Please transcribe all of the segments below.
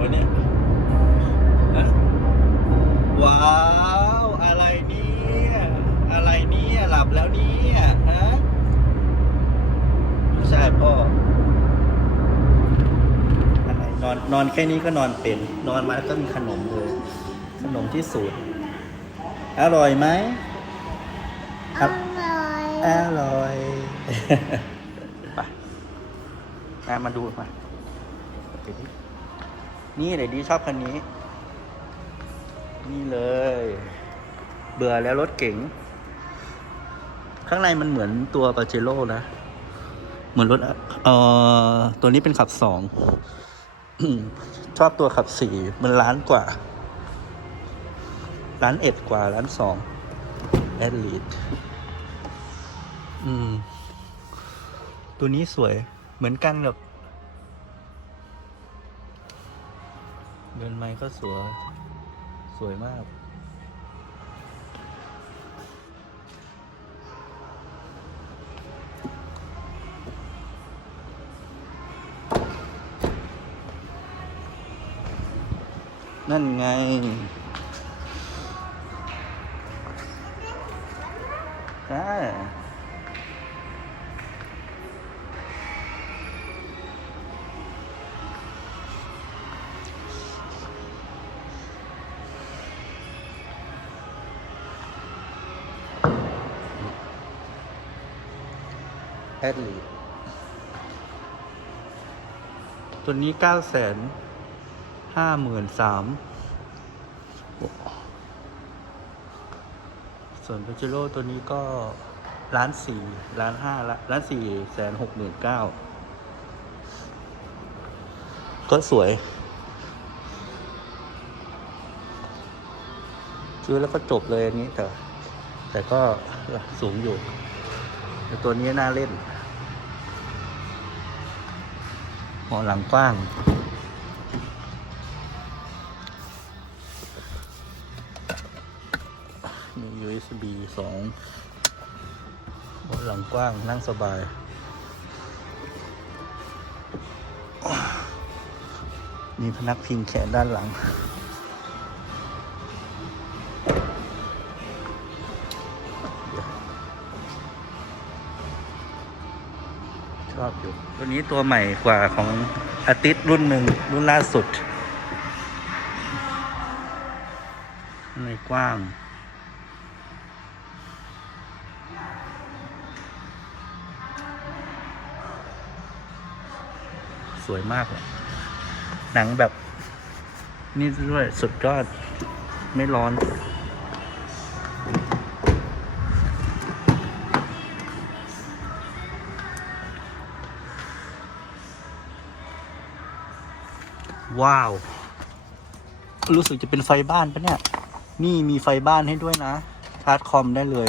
วะเนี่ยฮะว้าว อะไรเนี่ย อะไรเนี่ยหลับแล้วเนี่ยฮะไม่ใช่พ่ออะไรนอนนอนแค่นี้ก็นอนเป็น นอนมาแล้วก็มีขนมเลย ขนมที่สูตรอร่อยไหมครับอร่อยไปมามาดูมาเดี๋ยวดิ นี่เดี๋ยวดีชอบคันนี้ นี่เลย เบื่อแล้วรถเก๋ง ข้างในมันเหมือนตัวปาเจโร่นะ เหมือนรถเอ่อตัวนี้เป็นขับสอง ชอบตัวขับสี่มันล้านกว่า ล้านเอ็ดกว่าล้านสองแอดลีดอืม ตัวนี้สวยเหมือนกันกับ เดินไม้ก็สวย สวยมาก นั่นไง แอดลีตัวนี้เก้าแสนห้าหมื่นสามส่วนพ a จโร่ตัวนี้ก็ล้านสี่ล้านห้าละล้านสี่แสนหกหมื่นเก้าก็สวย ซื้อแล้วก็จบเลยอันนี้แต่ แต่ก็สูงอยู่ แต่ตัวนี้น่าเล่น หมอหลังกว้าง มี USB สองหมอหลังกว้างนั่งสบาย มีพนักพิงแขนด้านหลัง อบอยู่ ตัวนี้ตัวใหม่กว่าของอาทิติสรุ่นหนึ่งรุ่นล่าสุดในกว้างสวยมากเลยหนังแบบ นี่ด้วยสุดยอด ไม่ร้อน ว้าว รู้สึกจะเป็นไฟบ้านปะเนี่ย นี่มีไฟบ้านให้ด้วยนะ ชาร์จคอมได้เลย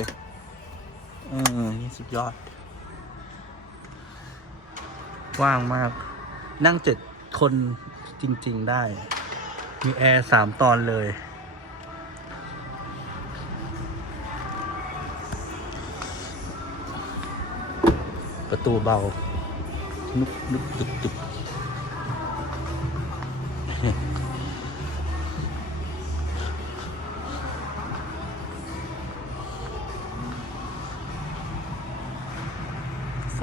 เออ นี่สุดยอด ว่างมาก นั่งเจ็ดคนจริง ๆ ได้ มีแอร์สามตอนเลย ประตูเบา นุกนุกตึกตึก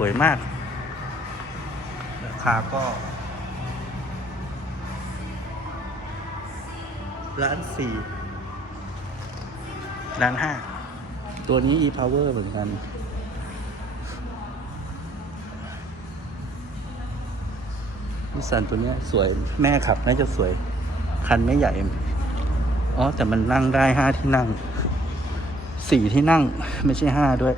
วยมาก ราคาก็ล้านสี่ล้านห้า ตัวนี้ e-power เหมือนกัน นิสสันตัวเนี้ยสวยแม่ขับ น่าจะสวย คันไม่ใหญ่ อ๋อ แต่มันนั่งได้ห้าที่นั่ง สี่ที่นั่งไม่ใช่ห้าด้วย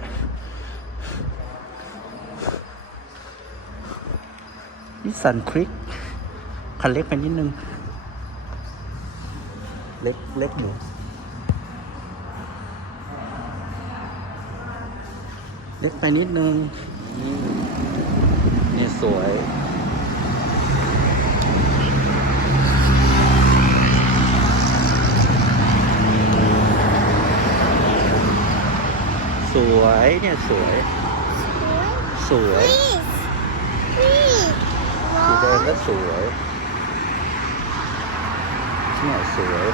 นิสสันคลิกคันเล็กไปนิดนึง เล็กเล็กหนูเล็กไปนิดนึงอืมนี่สวยสวยเนี่ย สวย สวยนี่สีแดง ก็สวยนเนี่ยสวย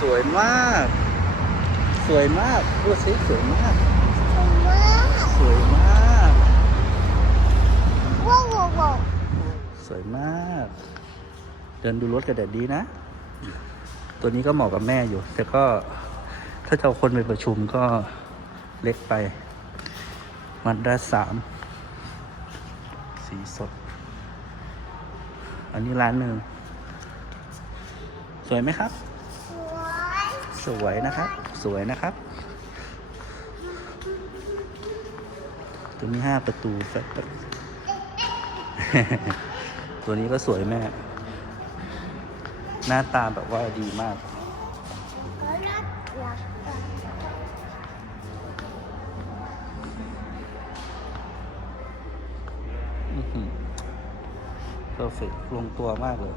สวยมาก สวยมากพูดสิสวยมาก สวยมากว้าวว้าวว้าวสวยมาก เดินดูรถกันแดดดีนะ ตัวนี้ก็เหมาะกับแม่อยู่ แต่ก็ถ้าจะเอาคนไปประชุมก็เล็กไป มันได้สาม สีสด อันนี้ร้านหนึ่ง สวยไหมครับ สวยสวยนะครับ สวยนะครับ ตัวนี้ห้าประตู ตัวนี้ก็สวยแม่ หน้าตาแบบว่าดีมากรักรักรักเพอร์เฟกลงตัวมากเลย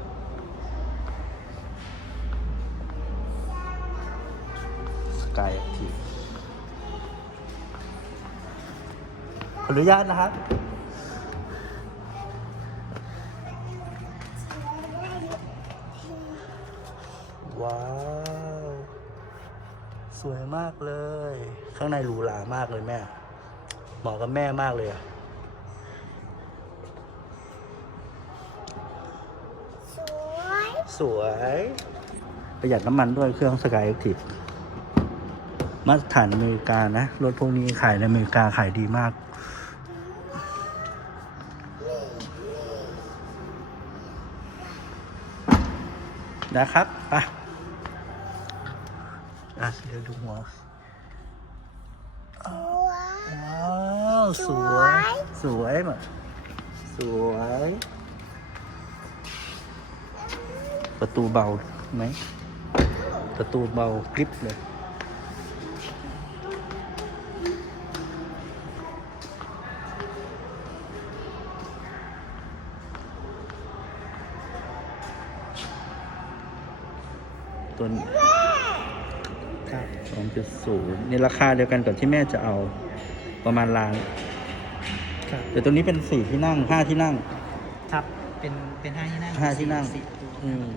สกายทีขออนุญาตนะครับากเลย ข้างในหรูหรามากเลยแม่ เหมาะกับแม่มากเลยอะสวย สวย ประหยัดน้ำมันด้วยเครื่องสกาย a c ทีฟมาตรฐานอเมริกานะ รถพวกนี้ขายในอเมริกาขายดีมาก นะครับ ไป อะเดี๋ยวดูหัว สวย ว้าว สวย สวยมาสวย ประตูเบาไหม ประตูเบากริบเลย ตัวนี้ครับสองจุดศูนย์ในราคาเดียวกันกับที่แม่จะเอา ประมาณล้านครับแต่ตัวนี้เป็นสี่ที่นั่งห้าที่นั่ง ครับเป็นเป็นห้าที่นั่งห้าที่นั่ง สี่ตัวอืม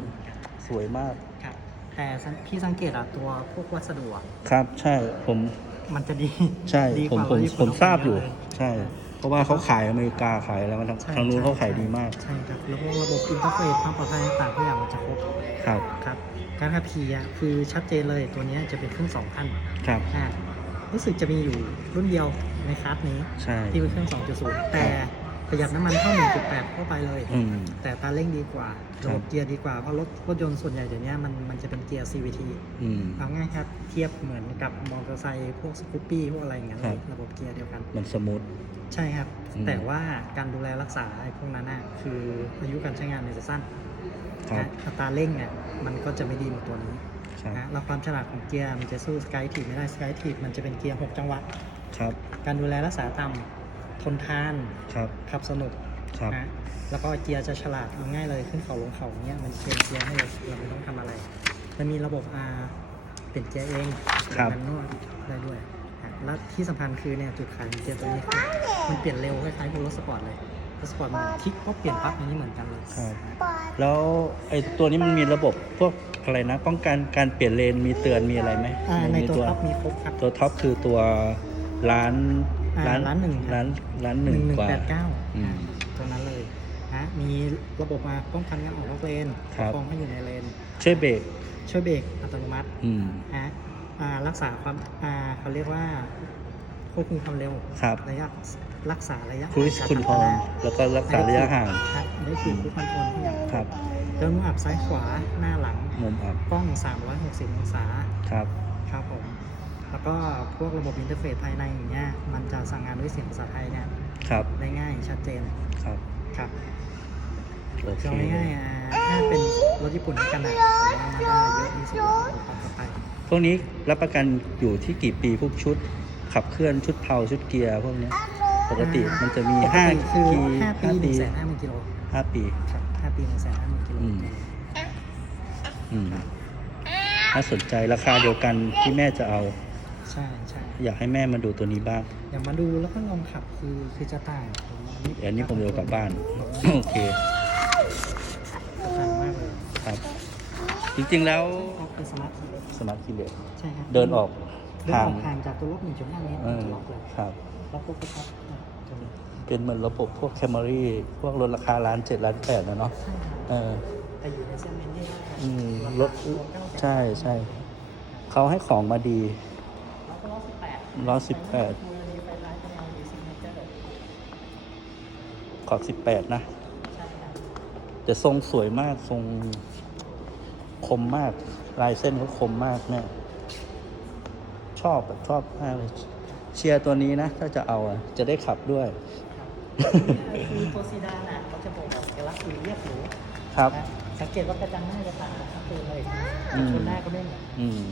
สวยมากครับแต่สังพี่สังเกตอะตัวพวกวัสดุอะครับ ใช่ผมมันจะดีใช่ดีผมกว่าผมญี่ผปุ่นมทราบอยู่ เะเลยใช่ เพราะว่าเขาขายอเมริกาขายอะไรมาทางใช่ทางนู้นใช่เขาขายดีมากใช่ครับแล้วก็ระบบอินเทอร์เฟซความปลอดภัยต่างๆทุกอย่างมันจะครบครับครับการขับขี่อะคือชัดเจนเลยตัวเนี้ยจะเป็นเครื่องสองพันครับ อ่า รู้สึกจะมีอยู่รุ่นเดียวในคลาสนี้ ใช่ ที่เป็นเครื่อง 2.0 แต่ประหยัดน้ำมันเข้า1.8 เข้าไปเลย อืม แต่ตาเร่งดีกว่าครับระบบเกียร์ดีกว่า เพราะรถรถยนต์ส่วนใหญ่เดี๋ยวนี้มันมันจะเป็นเกียร์ CVT อืม เอาง่ายครับเทียบเหมือนกับมอเตอร์ไซค์พวกสกูปปี้พวกอะไรอย่างเงี้ยครับ ระบบเกียร์เดียวกัน มันสมูท ใช่ครับ อืม แต่ว่าการดูแลรักษาไอ้พวกนั้นน่ะคืออายุการใช้งานเนี่ยจะสั้นครับ นะอัตราเร่งเนี่ยมันก็จะไม่ดีเหมือนตัวนี้ ครับนะแล้วความฉลาดของเกียร์มันจะสู้สกายทีไม่ได้สกายทีมันจะเป็นเกียร์6จังหวะ ครับ การดูแลรักษาต่ำทนทานครับขับสนุกครับนะแล้วก็เกียร์จะฉลาดเอาง่ายเลยขึ้นเขาลงเขาเนี้ยมันเป็นเกียร์ให้เลยเราไม่ต้องทำอะไร มันมีระบบอาเปลี่ยนเกียร์เองครับมันนวดได้ด้วยนะแล้วที่สำคัญคือเนี่ยจุดขายของเกียร์ตัวนี้คือมันเปลี่ยนเร็วคล้ายๆพวกรถสปอร์ตเลยรถสปอร์ตมันคลิกปุ๊บเปลี่ยนปั๊บอย่างนี้เหมือนกันเลยครับนะปอดแล้วไอ้ตัวนี้มันมีระบบพวก อะไรนะ ป้องกันการเปลี่ยนเลนมีเตือนมีอะไรไหมอ่าในมีตัวท็อปมีครบครับ ตัวท็อปคือตัวร้านอ่าร้านหนึ่งครับร้านร้านหหนึ่นึ่งงหนึ่งกว่าแปดเก้าอืมตัวนั้นเลยนะมีระบบมาป้องกันการออกนอกเลนครับปกครองให้อยู่ในเลนช่วยเบรกช่วยเบรกอัตโนมัติอืมฮะอ่ารักษาความอ่าเขาเรียกว่าควบคุมความเร็วครับระยะรักษาระยะครูสคุณพรแล้วก็รักษาระยะห่างครับอันนี้คือคูคอนโทรลทุกอย่างครับ เริ่มอับซ้ายขวาหน้าหลังมุมอับกล้อง 360 องศาครับ ครับผม แล้วก็พวกระบบอินเทอร์เฟซภายในอย่างเงี้ยมันจะสั่งงานด้วยเสียงภาษาไทยเนี่ยครับได้ง่ายชัดเจนครับครับโอเคจะง่ายๆอะถ้าเป็นรถญี่ปุ่นกันอะผมว่ามันได้เยอะที่สุดแล้วความปลอดภัยพวกนี้รับประกันอยู่ที่กี่ปีพวกชุด ขับเคลื่อนชุดเพลาชุดเกียร์พวกเนี้ยปกติมันจะมีปกห้าติคือกี่ห้าปีหนึ่งแสนห้าหมื่นกิโลห้าปีครับ ห้าปีหนึ่งแสนห้าหมื่นกิโลอืมอืมน่าสนใจราคาเดียวกันที่แม่จะเอา ใช่ใช่อยากให้แม่มาดูตัวนี้บ้างเดี๋ยวมาดูแล้วก็ลองขับคือคือจะต่างผมอันนี้เดี๋ยวนี้ผมเร็วกลับบ้าน โอเคจะต่างมากเลยครับ จริงๆแล้วครับเป็นสมาร์ทคีย์สมาร์ทคีย์เลสใช่ครับ เดินออกเดินอทางอกห่างจากตัวรถ1.5เมตรเอมันอจะล็อกเลยครับล็อกปุ๊บก็ครับอะตัวนี้ เป็นเหมือนระบบพวกแคมรี่พวกรถราคาล้านเจ็ดล้านแปดนะเนาะใช่ครับเออแต่อยู่ในเส้นเลนที่ได้อืมรถใช่ใช่เขาให้ของมาดีแล้วก็ล้อ18ล้อ18ไฟท้ายเป็น LED signature ขอบสิบแปดนะใช่ครับแต่ทรงสวยมากทรงคมมาก ลายเส้นเขาคมมากแม่ชอบแบบชอบมากเลย เชียร์ตัวนี้นะ ถ้าจะเอาอะจะได้ขับด้วย คือตัวซีดานอะเขาจะบอกว่าเอกลักษณ์คือเรียบหรูครับ นะสังเกตว่ากระจังหน้าจะต่างกับคัพตูนเลยอืม ชนหน้าก็ไม่เหมือนอืม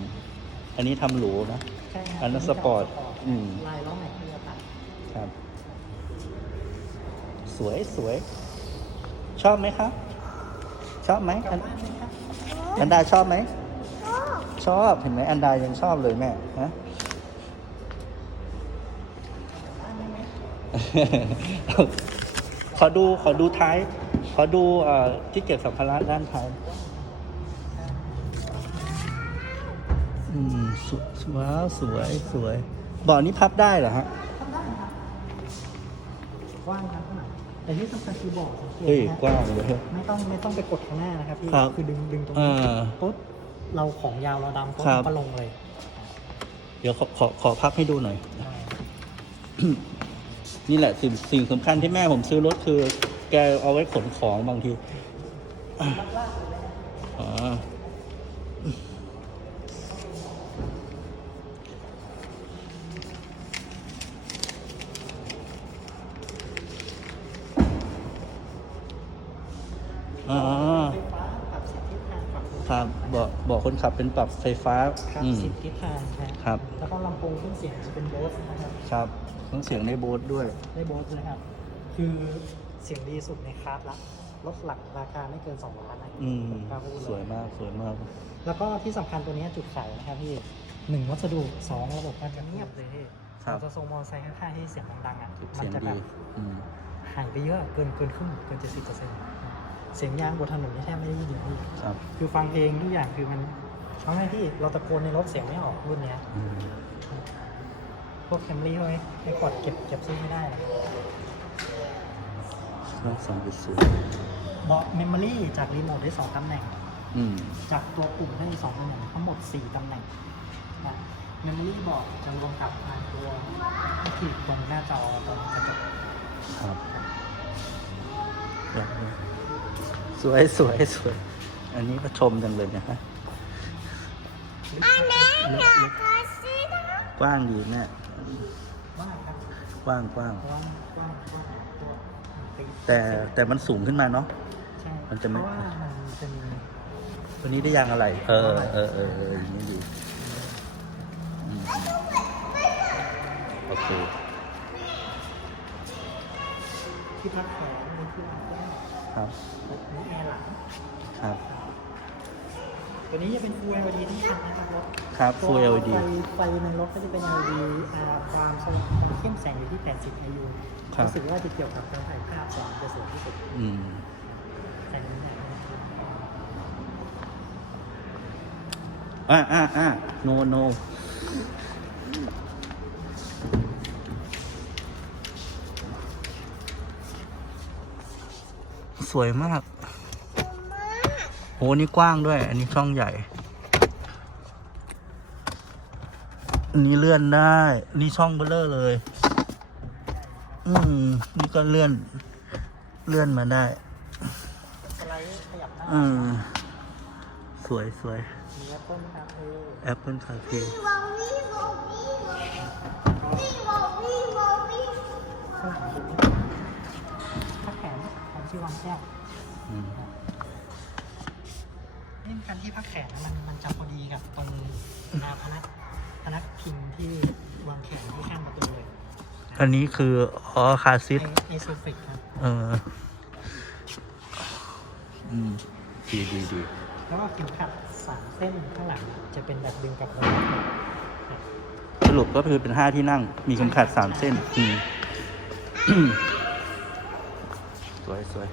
อันนี้ทำหรูนะ ใช่ครับอันนั้นสปอร์ตอืม ลายล้อแม็กที่จะตัดครับ สวยสวย ชอบไหมครับ ชอบไหมอันบ้านไหมครับอันดาชอบไหม ชอบชอบเห็นไหมอันดายังชอบเลยแม่นะ ขอดูขอดูท้าย ขอดูเอ่อที่เก็บสัมภาระด้านท้ายอืมสวยว้าวสวยสวยเบาะนี้พับได้เหรอฮะกว้างครับข้างหลังแต่ที่สำคัญคือเบอกสังเกตเฮ้ยนะกว้างเลยไม่ต้องไม่ต้องไปกดข้างหน้านะครับพี่ครับคือดึงดึงตรงเอนี้อปุ๊บเราของยาวเราดำปุ๊บครับมันก็ลงเลย เดี๋ยวขอขอขอพับให้ดูหน่อย นี่แหละสิ่งสิ่งสำคัญที่แม่ผมซื้อรถคือ แกเอาไว้ขนของบางทีอะอ๋ออ๋อไฟฟ้าปรับสิบทิศทางปรับครับบอกบอกคนขับเป็นปรับไฟฟ้า ครับอืมสิบทิศทางครับครับแล้ว ก็ลำโพงเครื่องเสียงจะเป็นโบสนะครับครับเครื่องเสียงในโบสด้วย ได้โบสนะครับ คือเสียงดีสุดในคลาสละรถหลักราคาไม่เกิน 2 ล้านนะอืม ผมกล้าพูดเลสวยมากสวยมาก แล้วก็ที่สำคัญตัวนี้จุดขายนะครับพี่หนึ่งวัสดุสองระบบมันจะเงียบเลยพี่ครับ เราจะส่งมอเตอร์ไซค์ข้างๆที่เสียงดังๆอะเสียงจะแบดีบอืมหายไปเยอะเกินเกินครึ่งเกินเจ็ดสิบเปอร์เซ็นต์เสียงยางบนถนนนี่แทบไม่ได้ยินเลยพี่ ครับ คือฟังเพลงทุกอย่างคือมันทำ ให้พี่เราตะโกนในรถเสียงไม่ออกรุ่นเนี้ยอืมพวกแคมรี่พวกนี้ไอ้กดเก็บเก็บซื้อไม่ได้นะเครื่องสองจุดศูนย์เบาะเมมโมรี่จากรีโมทได้สองตำแหน่ง อืม จากตัวปุ่มได้สองตำแหน่งทั้งหมดสี่ตำแหน่งนะเมมโมรี่บอกจะรวมกับอ่าตัวที่ตรงหน้าจอตรงกระจกครับสวยสวยสวย อันนี้ก็ชมจังเลยนะฮะอันนี้อยา กกระซิบนะกว้างดีแม่ว่างครับกว้างกว้างเพราะว่ากว้างกว้างตัวตีแต่แต่มันสูงขึ้นมาเนาะใช่มันจะไม่เพราะว่ามันจะมีวันนี้ได้ยางอะไร เออเออเออเอออย่างนี้ดีอืมโอเคที่พักแขนมีที่วางแก้วครับมีแอร์หลังครับ ตัวนี้จะเป็น Full LED ที่ชัดนะครับรถครับตัว Full LED ไฟไฟในรถก็จะเป็น LED อ่าความสว่างความเข้มแสงอยู่ที่ 80 IU ครับ รู้สึกว่าจะเกี่ยวกับการถ่ายภาพแสงจะสวยที่สุดอืมแต่นี้เนี่ยอ่าอ่าอ่า no no สวยมาก โหนี่กว้างด้วย อันนี้ช่องใหญ่ อันนี้เลื่อนได้ นี่ช่องเบลเลอร์เลย อืม นี่ก็เลื่อน เลื่อนมาได้สไลด์ขยับได้อืม สวยสวยมีแอปเปิลคาเฟ่ การที่พักแขนนะมันมันจะพอดีกับตรงหนาพนักพนักพิงที่วางแขนที่ข้างประตูเลยอันนี้คืออ๋อคาซิตไอไอโซฟิกครับเอออืมดีดีดีแล้วก็เข็มขัดสามเส้นข้างหลังจะเป็นแบบดึงกับระบบครับรุปก็คือเป็นห้าที่นั่ง มีเข็มขัดสามเส้นอืมสวยสวย